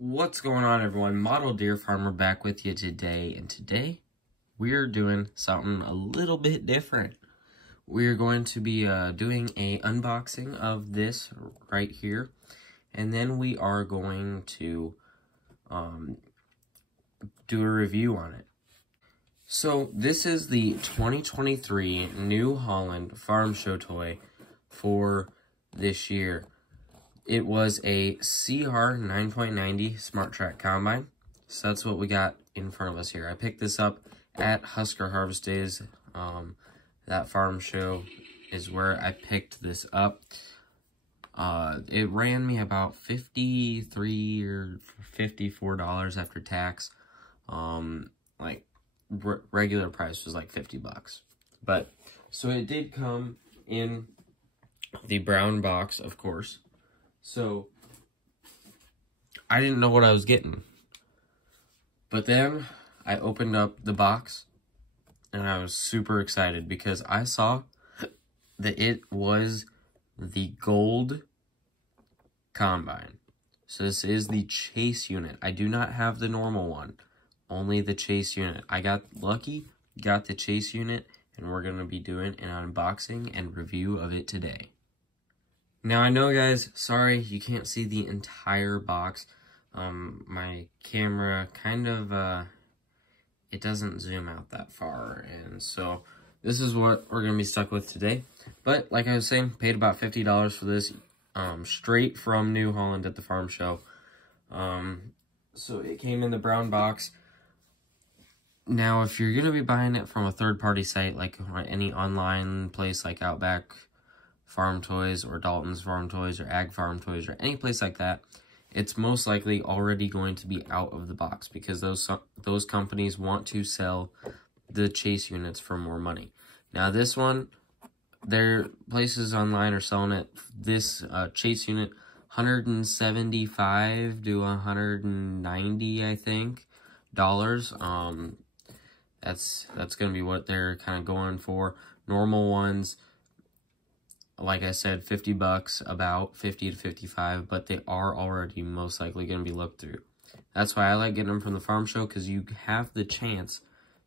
What's going on, everyone? Model Deer Farmer back with you today, and today we're doing something a little bit different. We're going to be doing a unboxing of this right here, and then we are going to do a review on it. So this is the 2023 New Holland Farm Show toy for this year. It was a CR9.90 Smart Track Combine. So that's what we got in front of us here. I picked this up at Husker Harvest Days. That farm show is where I picked this up. It ran me about $53 or $54 after tax. Regular price was like $50. But, so it did come in the brown box, of course. So, I didn't know what I was getting. But then, I opened up the box, and I was super excited because I saw that it was the gold combine. So this is the chase unit. I do not have the normal one, only the chase unit. I got lucky, got the chase unit, and we're going to be doing an unboxing and review of it today. Now, I know, guys, sorry, you can't see the entire box. My camera kind of, it doesn't zoom out that far, and so this is what we're going to be stuck with today. But, like I was saying, paid about $50 for this, straight from New Holland at the farm show. So it came in the brown box. Now, if you're going to be buying it from a third-party site, like any online place like Outback Farm Toys or Dalton's Farm Toys or Ag Farm Toys or any place like that, it's most likely already going to be out of the box because those companies want to sell the chase units for more money. Now this one, their places online are selling it, this chase unit, $175 to $190, I think, dollars. That's going to be what they're kind of going for. Normal ones, like I said, $50, about 50 to 55, but they are already most likely going to be looked through. That's why I like getting them from the farm show, because you have the chance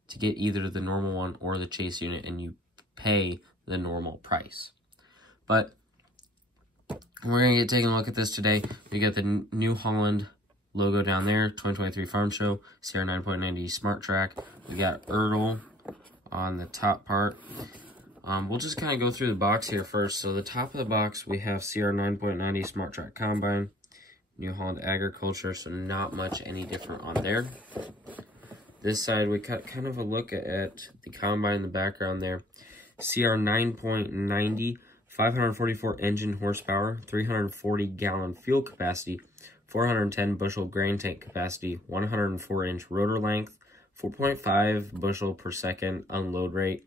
to get either the normal one or the chase unit, and you pay the normal price. But we're going to get taking a look at this today. We got the New Holland logo down there, 2023 Farm Show, CR9.90 Smart Track. We got Erdl on the top part. We'll just kind of go through the box here first. So the top of the box, we have CR9.90 Smart Track Combine, New Holland Agriculture, so not much any different on there. This side, we got kind of a look at the combine in the background there. CR9.90, 544 engine horsepower, 340 gallon fuel capacity, 410 bushel grain tank capacity, 104 inch rotor length, 4.5 bushel per second unload rate,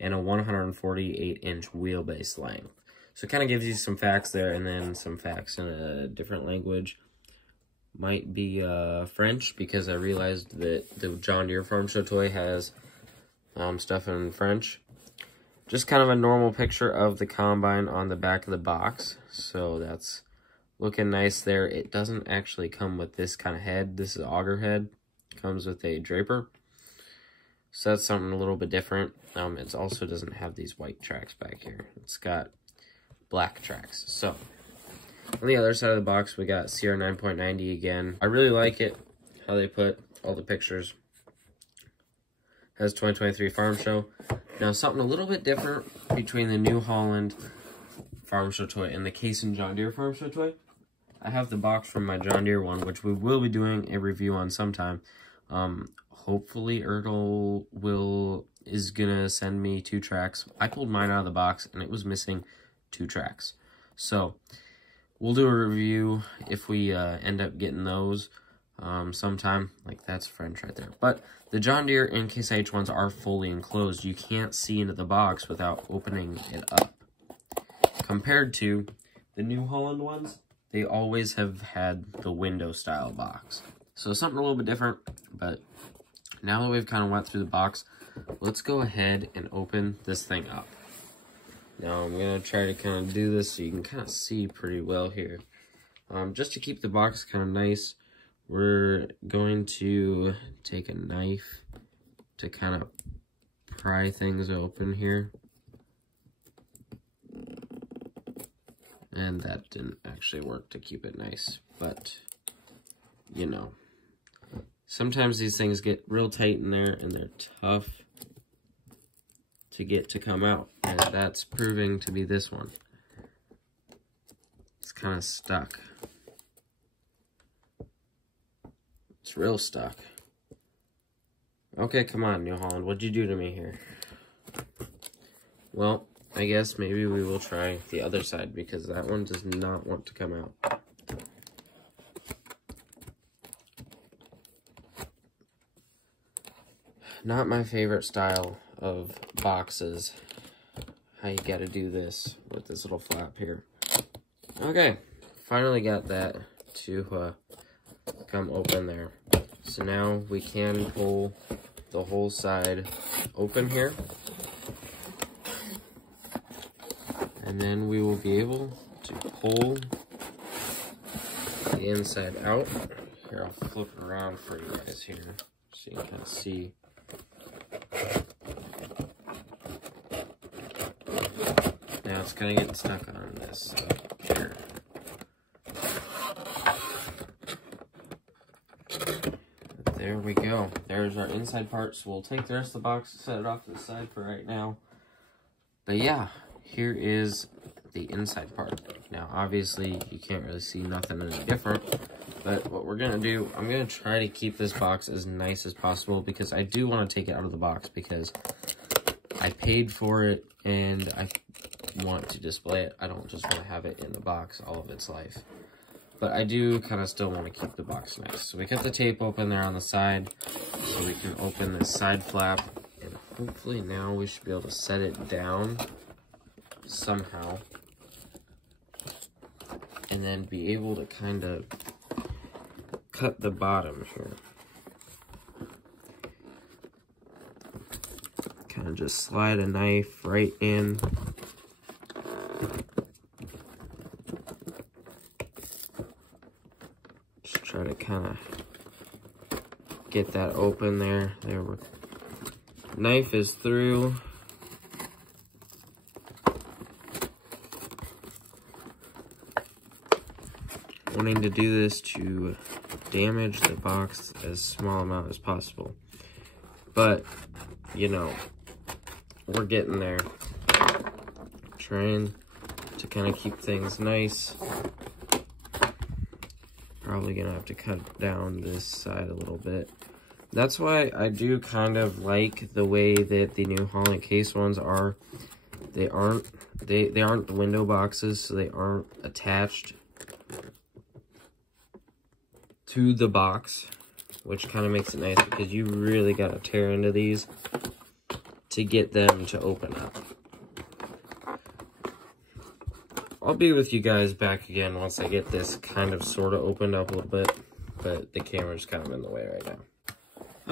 and a 148 inch wheelbase length. So it kind of gives you some facts there, and then some facts in a different language. Might be French, because I realized that the John Deere Farm Show toy has stuff in French. Just kind of a normal picture of the combine on the back of the box. So that's looking nice there. It doesn't actually come with this kind of head. This is auger head. It comes with a draper. So that's something a little bit different. It also doesn't have these white tracks back here. It's got black tracks. So, on the other side of the box, we got CR9.90 again. I really like it, how they put all the pictures. Has 2023 Farm Show. Now, something a little bit different between the New Holland Farm Show toy and the Case and John Deere Farm Show toy. I have the box from my John Deere one, which we will be doing a review on sometime. Hopefully Erdl is gonna send me 2 tracks. I pulled mine out of the box and it was missing 2 tracks. So we'll do a review if we end up getting those sometime. Like, that's French right there. But the John Deere and Case IH ones are fully enclosed. You can't see into the box without opening it up. Compared to the New Holland ones, they always have had the window style box. So something a little bit different, but now that we've kind of went through the box, let's go ahead and open this thing up. Now I'm going to try to kind of do this so you can kind of see pretty well here. Just to keep the box kind of nice, we're going to take a knife to kind of pry things open here. And that didn't actually work to keep it nice, but you know, sometimes these things get real tight in there and they're tough to get to come out, and that's proving to be this one. It's kind of stuck. It's real stuck. Okay, come on, New Holland, what'd you do to me here? Well, I guess maybe we will try the other side, because that one does not want to come out. Not my favorite style of boxes. How you gotta do this with this little flap here. Okay, finally got that to come open there. So now we can pull the whole side open here. And then we will be able to pull the inside out. Here, I'll flip it around for you guys here, so you can kind of see. Now it's kind of getting stuck on this here. There we go. There's our inside part. So we'll take the rest of the box and set it off to the side for right now. But yeah, here is the inside part. Now, obviously, you can't really see nothing any different. But what we're going to do, I'm going to try to keep this box as nice as possible, because I do want to take it out of the box, because I paid for it and I want to display it. I don't just want to have it in the box all of its life. But I do kind of still want to keep the box nice. So we cut the tape open there on the side so we can open this side flap. And hopefully now we should be able to set it down somehow. And then be able to kind of cut the bottom here. Kind of just slide a knife right in. Just try to kind of get that open there. There we go. Knife is through. Wanting to do this to damage the box as small amount as possible. But, you know, we're getting there. Trying to kind of keep things nice. Probably gonna have to cut down this side a little bit. That's why I do kind of like the way that the New Holland case ones are. They aren't window boxes, so they aren't attached to the box, which kind of makes it nice, because you really got to tear into these to get them to open up. I'll be with you guys back again once I get this kind of sort of opened up a little bit, but the camera's kind of in the way right now.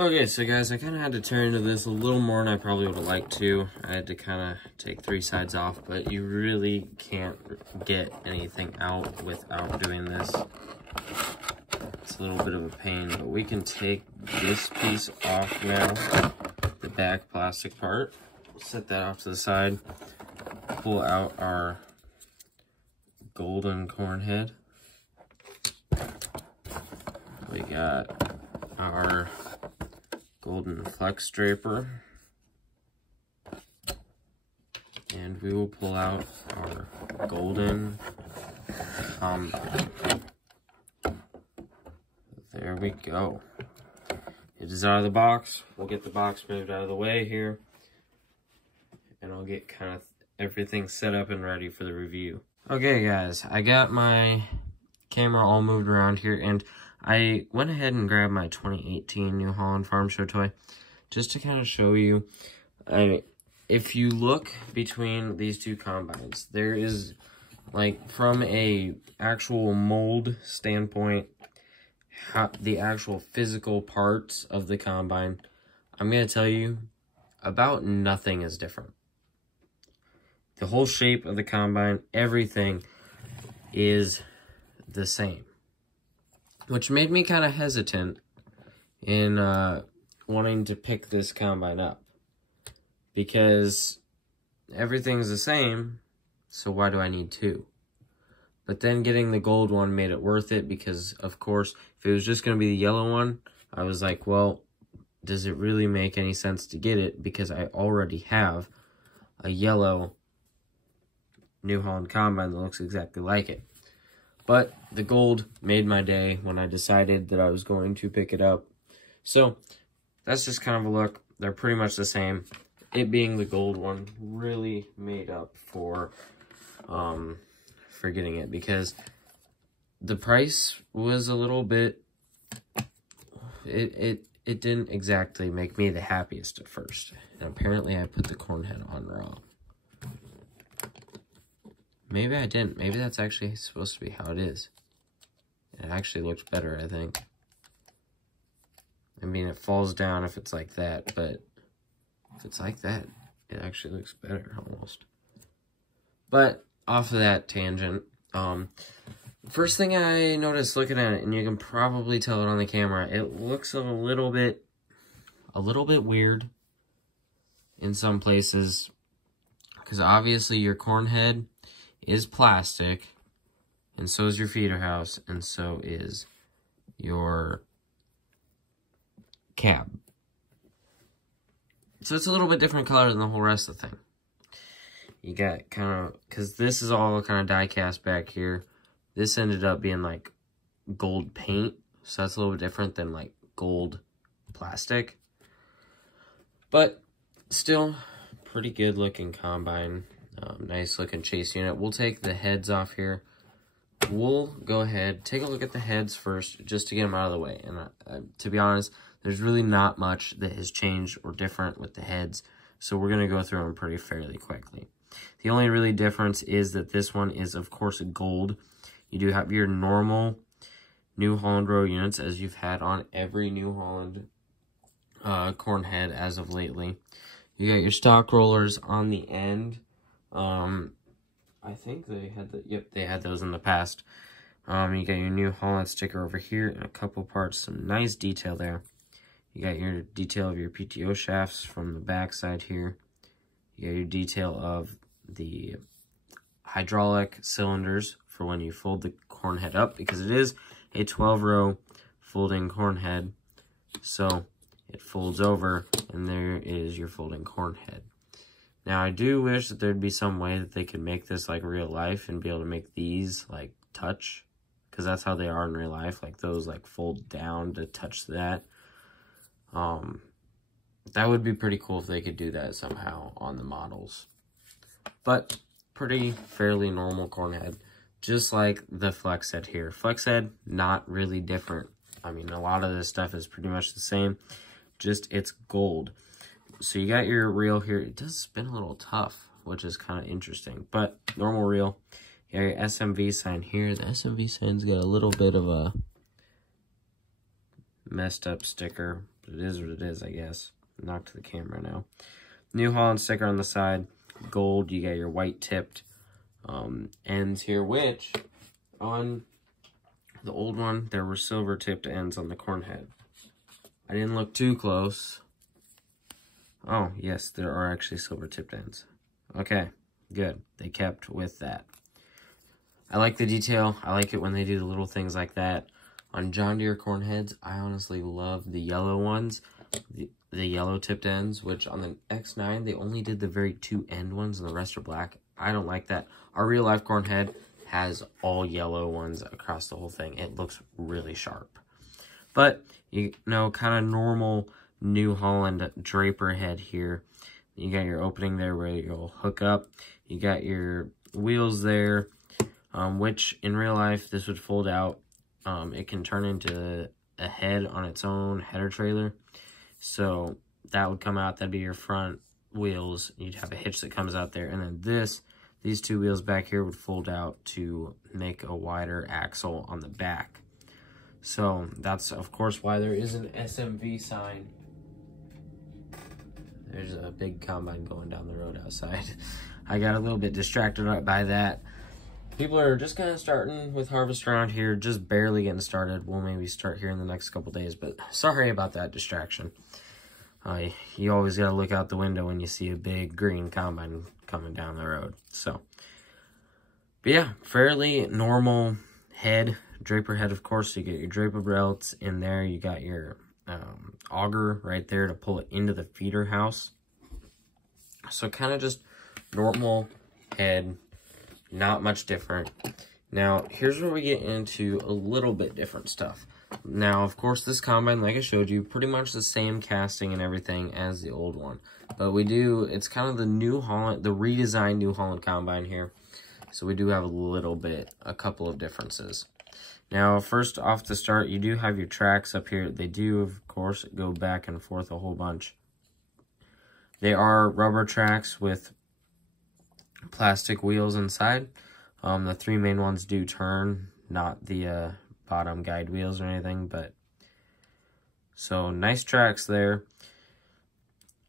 Okay, so guys, I kind of had to tear into this a little more than I probably would have liked to. I had to kind of take 3 sides off, but you really can't get anything out without doing this. It's a little bit of a pain, but we can take this piece off now, the back plastic part. Set that off to the side. Pull out our golden corn head. We got our golden flex draper. And we will pull out our golden combine. There we go. It is out of the box. We'll get the box moved out of the way here. And I'll get kind of everything set up and ready for the review. Okay guys, I got my camera all moved around here, and I went ahead and grabbed my 2018 New Holland Farm Show toy just to kind of show you. If you look between these two combines, there is, like, from a actual mold standpoint, the actual physical parts of the combine, I'm going to tell you, about nothing is different. The whole shape of the combine, everything is the same. which made me kind of hesitant in wanting to pick this combine up, because everything's the same, so why do I need two? But then getting the gold one made it worth it, because, of course, if it was just going to be the yellow one, I was like, well, does it really make any sense to get it? Because I already have a yellow New Holland combine that looks exactly like it. But the gold made my day when I decided that I was going to pick it up. So that's just kind of a look. They're pretty much the same. It being the gold one really made up for getting it, because the price was a little bit, it didn't exactly make me the happiest at first. And apparently I put the corn head on wrong. Maybe I didn't. Maybe that's actually supposed to be how it is. It actually looked better, I think. I mean, it falls down if it's like that, but if it's like that, it actually looks better, almost. But, off of that tangent, first thing I noticed looking at it, and you can probably tell it on the camera, it looks a little bit weird in some places, because obviously your corn head is plastic, and so is your feeder house, and so is your cab. So it's a little bit different color than the whole rest of the thing. You got kind of, because this is all kind of die cast back here. This ended up being like gold paint, so that's a little bit different than like gold plastic. But still, pretty good looking combine. Nice looking chase unit. We'll take the heads off here. We'll go ahead, take a look at the heads first, just to get them out of the way. And to be honest, there's really not much that has changed or different with the heads, so we're going to go through them pretty fairly quickly. The only really difference is that this one is, of course, gold. You do have your normal New Holland row units, as you've had on every New Holland corn head as of lately. You got your stock rollers on the end. I think they had they had those in the past. You got your New Holland sticker over here and a couple parts, some nice detail there. You got your detail of your PTO shafts from the back side here. You got your detail of the hydraulic cylinders for when you fold the corn head up, because it is a 12-row folding corn head. So it folds over, and there is your folding corn head. Now, I do wish that there'd be some way that they could make this like real life and be able to make these like touch, because that's how they are in real life. Like those like fold down to touch that. That would be pretty cool if they could do that somehow on the models. But pretty fairly normal corn head, just like the flex head here. Flex head, not really different. I mean, a lot of this stuff is pretty much the same, just it's gold. So you got your reel here. It does spin a little tough, which is kind of interesting, but normal reel. You got your SMV sign here. The SMV sign's got a little bit of a messed up sticker, but it is what it is, I guess. Knock to the camera now. New Holland sticker on the side, gold. You got your white tipped ends here, which on the old one there were silver tipped ends on the corn head. I didn't look too close. Oh yes, there are actually silver tipped ends. Okay, good. They kept with that. I like the detail. I like it when they do the little things like that. On John Deere corn heads, I honestly love the yellow ones. The yellow tipped ends, which on the X9, they only did the very two end ones and the rest are black. I don't like that. Our real life corn head has all yellow ones across the whole thing. It looks really sharp. But, you know, kind of normal New Holland draper head here. You got your opening there where you'll hook up. You got your wheels there, which in real life, this would fold out. It can turn into a head on its own header trailer. So that would come out, that'd be your front wheels. You'd have a hitch that comes out there. And then these two wheels back here would fold out to make a wider axle on the back. So that's, of course, why there is an SMV sign. There's a big combine going down the road outside. I got a little bit distracted by that. People are just kind of starting with harvest around here, just barely getting started. We'll maybe start here in the next couple days, but sorry about that distraction. You always got to look out the window when you see a big green combine coming down the road. So, but yeah, fairly normal head, draper head, of course. You get your draper belts in there. You got your auger right there to pull it into the feeder house. So kind of just normal head, not much different. Now, here's where we get into a little bit different stuff. Now, of course, this combine, like I showed you, pretty much the same casting and everything as the old one. But we do, it's kind of the New Holland, the redesigned New Holland combine here. So we do have a couple of differences. Now, first off the start, you do have your tracks up here. They do, of course, go back and forth a whole bunch. They are rubber tracks with plastic wheels inside. The three main ones do turn, not the bottom guide wheels or anything, but so nice tracks there.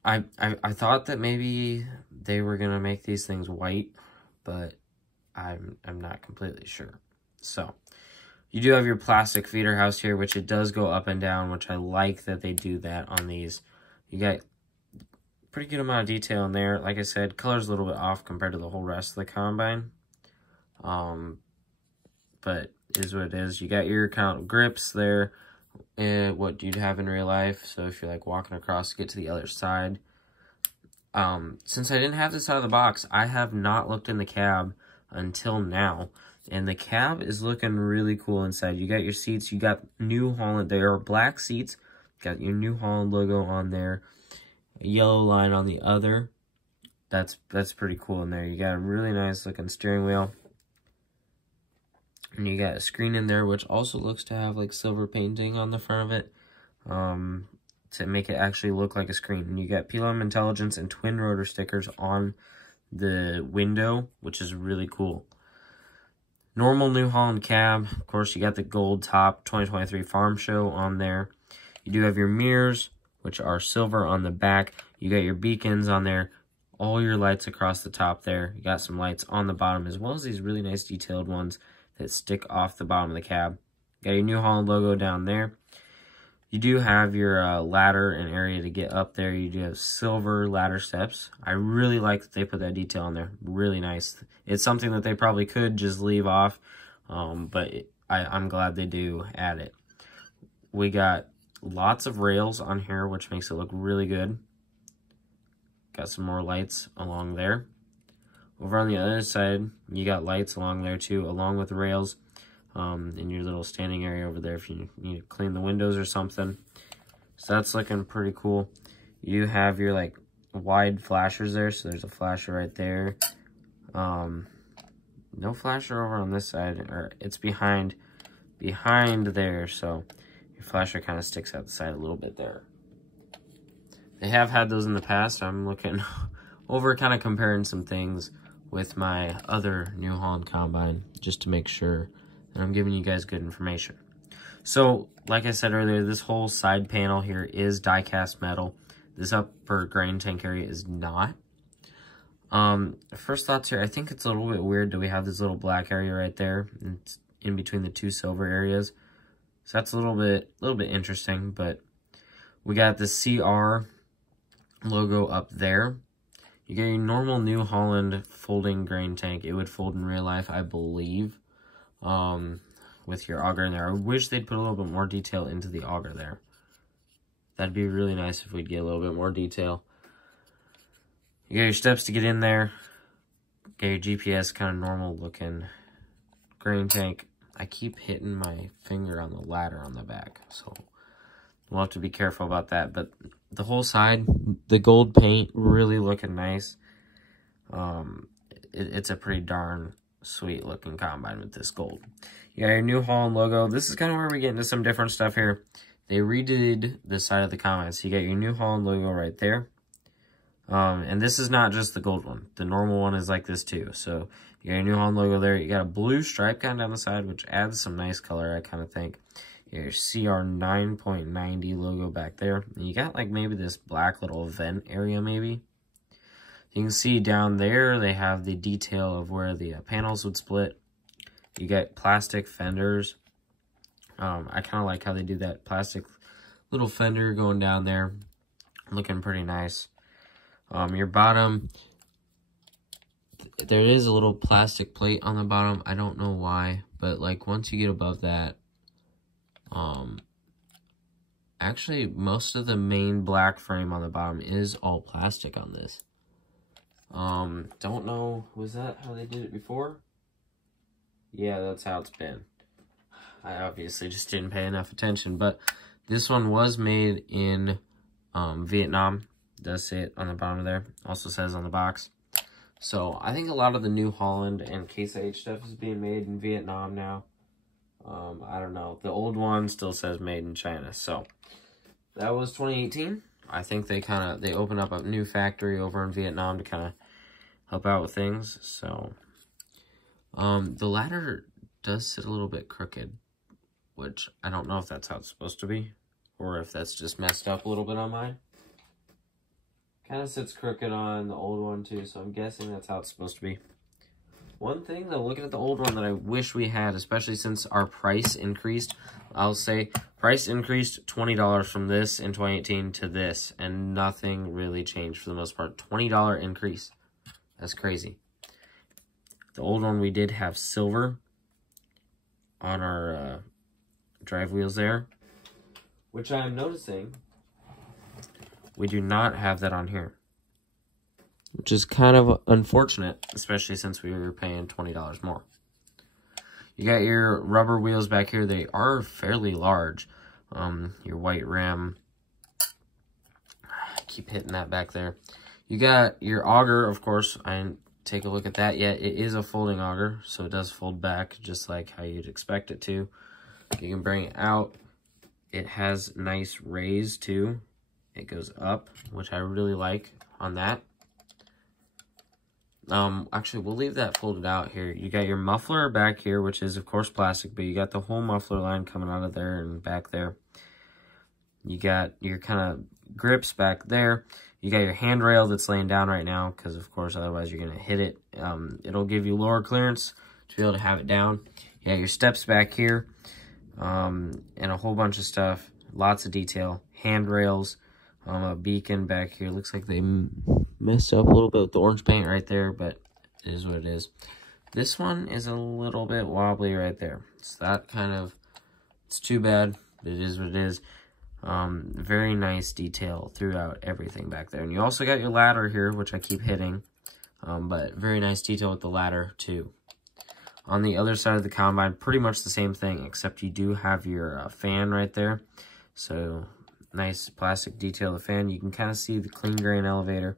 I thought that maybe they were gonna make these things white, but I'm not completely sure. So you do have your plastic feeder house here, which it does go up and down, which I like that they do that on these. You got pretty good amount of detail in there. Like I said, color's a little bit off compared to the whole rest of the combine. But it is what it is. You got your kind of grips there, what you'd have in real life. So if you're like walking across to get to the other side. Since I didn't have this out of the box, I have not looked in the cab until now. And the cab is looking really cool inside. You got your seats. You got New Holland. They are black seats. Got your New Holland logo on there. A yellow line on the other. That's pretty cool in there. You got a really nice looking steering wheel. And you got a screen in there, which also looks to have like silver painting on the front of it. To make it actually look like a screen. And you got PLM Intelligence and twin rotor stickers on the window, which is really cool. Normal New Holland cab. Of course, you got the gold top 2023 Farm Show on there. You do have your mirrors, which are silver on the back. You got your beacons on there. All your lights across the top there. You got some lights on the bottom, as well as these really nice detailed ones that stick off the bottom of the cab. Got your New Holland logo down there. You do have your ladder and area to get up there. You do have silver ladder steps. I really like that they put that detail on there. Really nice. It's something that they probably could just leave off, but I'm glad they do add it. We got lots of rails on here, which makes it look really good. Got some more lights along there. Over on the other side, you got lights along there too, along with rails. In your little standing area over there if you need to clean the windows or something. So that's looking pretty cool. You do have your like wide flashers there, so there's a flasher right there. No flasher over on this side, or it's behind there, so your flasher kind of sticks out the side a little bit there. They have had those in the past. I'm looking over, kind of comparing some things with my other New Holland combine just to make sure and I'm giving you guys good information. So, like I said earlier, this whole side panel here is die-cast metal. This upper grain tank area is not. First thoughts here, I think it's a little bit weird that we have this little black area right there. It's in between the two silver areas. So that's a little bit interesting, but we got the CR logo up there. You get your normal New Holland folding grain tank. It would fold in real life, I believe. With your auger in there. I wish they'd put a little bit more detail into the auger there. That'd be really nice if we'd get a little bit more detail. You got your steps to get in there. Got your GPS, kind of normal looking grain tank. I keep hitting my finger on the ladder on the back, so we'll have to be careful about that. But the whole side, the gold paint, really looking nice. It's a pretty darn sweet looking combine with this gold. You got your New Holland logo. This is kind of where we get into some different stuff here. They redid the side of the combine. So you got your New Holland logo right there. And this is not just the gold one. The normal one is like this too. So you got your New Holland logo there. You got a blue stripe kind of down the side, which adds some nice color, I kind of think. You got your CR9.90 logo back there. And you got like maybe this black little vent area maybe. You can see down there they have the detail of where the panels would split. You get plastic fenders. I kind of like how they do that plastic little fender going down there. Looking pretty nice. Your bottom, there is a little plastic plate on the bottom. I don't know why, but like once you get above that, actually most of the main black frame on the bottom is all plastic on this. Don't know, was that how they did it before? Yeah, that's how it's been. I obviously just didn't pay enough attention, but this one was made in Vietnam. It does say it on the bottom there. Also says on the box. So I think a lot of the new Holland and Case IH stuff is being made in Vietnam now. I don't know. The old one still says made in China. So that was 2018. I think they opened up a new factory over in Vietnam to kind of help out with things. So the ladder does sit a little bit crooked, which I don't know if that's how it's supposed to be, or if that's just messed up a little bit on mine. Kind of sits crooked on the old one too, so I'm guessing that's how it's supposed to be. One thing though, looking at the old one that I wish we had, especially since our price increased, I'll say price increased $20 from this in 2018 to this, and nothing really changed for the most part. $20 increase. That's crazy. The old one, we did have silver on our drive wheels there, which I'm noticing we do not have that on here, which is kind of unfortunate, especially since we were paying $20 more. You got your rubber wheels back here. They are fairly large. Your white rim. I keep hitting that back there. You got your auger, of course. I didn't take a look at that yet. It is a folding auger, so it does fold back just like how you'd expect it to. You can bring it out. It has nice raise too. It goes up, which I really like on that. Actually, we'll leave that folded out here. You got your muffler back here, which is, of course, plastic, but you got the whole muffler line coming out of there and back there. You got your kind of grips back there. You got your handrail that's laying down right now, because, of course, otherwise you're going to hit it. It'll give you lower clearance to be able to have it down. You got your steps back here, and a whole bunch of stuff. Lots of detail. Handrails. A beacon back here. Looks like they messed up a little bit with the orange paint right there, but it is what it is. This one is a little bit wobbly right there. So that kind of, it's too bad, but it is what it is. Very nice detail throughout everything back there. And you also got your ladder here, which I keep hitting, but very nice detail with the ladder too. On the other side of the combine, pretty much the same thing, except you do have your fan right there. So nice plastic detail of the fan. You can kind of see the clean grain elevator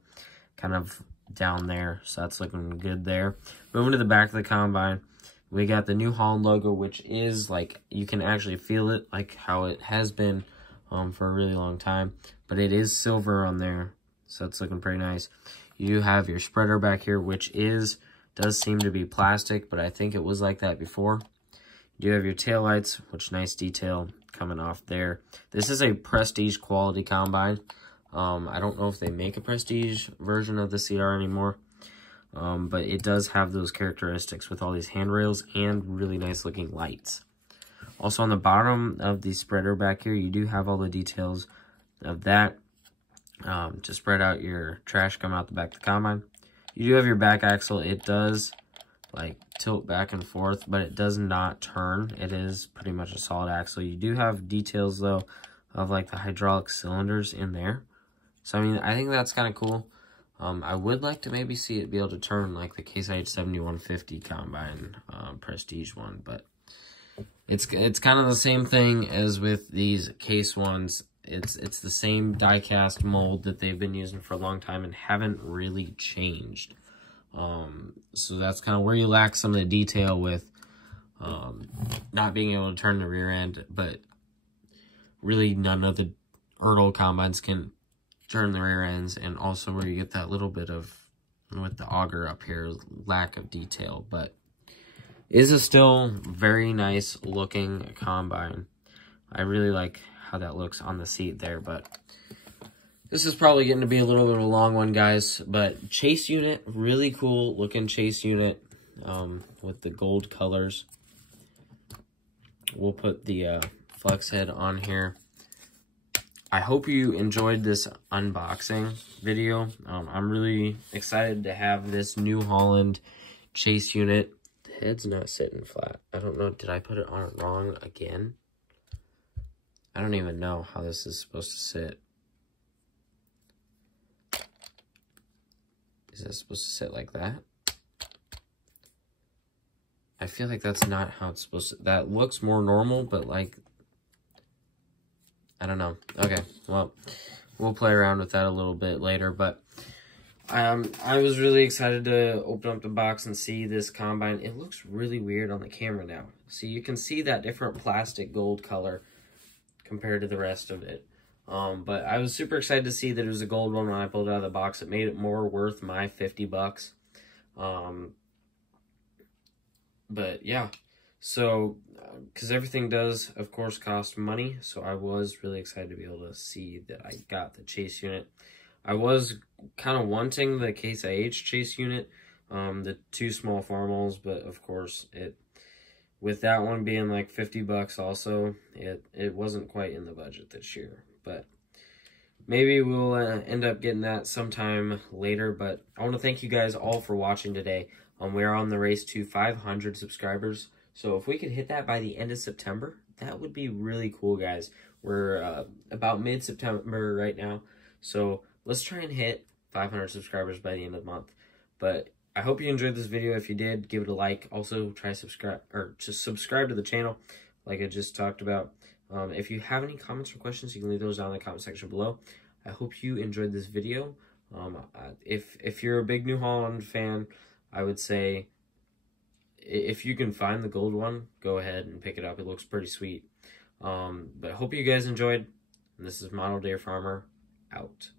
kind of down there, so that's looking good there. Moving to the back of the combine, we got the new Holland logo, which is like, you can actually feel it like how it has been for a really long time, but it is silver on there, so it's looking pretty nice. You do have your spreader back here, which does seem to be plastic, but I think it was like that before. You do have your taillights, which nice detail coming off there. This is a prestige quality combine. I don't know if they make a prestige version of the CR anymore, but it does have those characteristics with all these handrails and really nice looking lights. Also on the bottom of the spreader back here, you do have all the details of that to spread out your trash coming out the back of the combine. You do have your back axle. It does like tilt back and forth, but it does not turn. It is pretty much a solid axle. You do have details though of like the hydraulic cylinders in there. So I mean, I think that's kind of cool. I would like to maybe see it be able to turn like the Case IH 7150 combine prestige one, but it's kind of the same thing as with these Case ones. It's the same die-cast mold that they've been using for a long time and haven't really changed. So that's kind of where you lack some of the detail with not being able to turn the rear end, but really none of the Ertl combines can turn the rear ends, and also where you get that little bit of, with the auger up here, lack of detail. But is a still very nice looking combine. I really like how that looks on the seat there, but this is probably getting to be a little bit of a long one, guys. But chase unit, really cool looking chase unit with the gold colors. we'll put the flex head on here. I hope you enjoyed this unboxing video. I'm really excited to have this New Holland chase unit. The head's not sitting flat. I don't know. Did I put it on wrong again? I don't even know how this is supposed to sit. Is it supposed to sit like that? I feel like that's not how it's supposed to. That looks more normal, but like, I don't know. Okay, well, we'll play around with that a little bit later, but I was really excited to open up the box and see this combine. It looks really weird on the camera now. So you can see that different plastic gold color compared to the rest of it. But I was super excited to see that it was a gold one when I pulled it out of the box. It made it more worth my 50 bucks. But yeah, so, because everything does, of course, cost money, so I was really excited to be able to see that I got the chase unit. I was kind of wanting the Case IH chase unit, the 2 small formals, but of course, with that one being like 50 bucks also, it wasn't quite in the budget this year, but maybe we'll end up getting that sometime later. But I want to thank you guys all for watching today. We're on the race to 500 subscribers. So if we could hit that by the end of September, that would be really cool, guys. We're about mid-September right now. So let's try and hit 500 subscribers by the end of the month. But I hope you enjoyed this video. If you did, give it a like. Also, try subscribe, or just subscribe to the channel like I just talked about. If you have any comments or questions, you can leave those down in the comment section below. I hope you enjoyed this video. If you're a big New Holland fan, I would say if you can find the gold one, go ahead and pick it up. It looks pretty sweet. But I hope you guys enjoyed. And this is Model Deer Farmer out.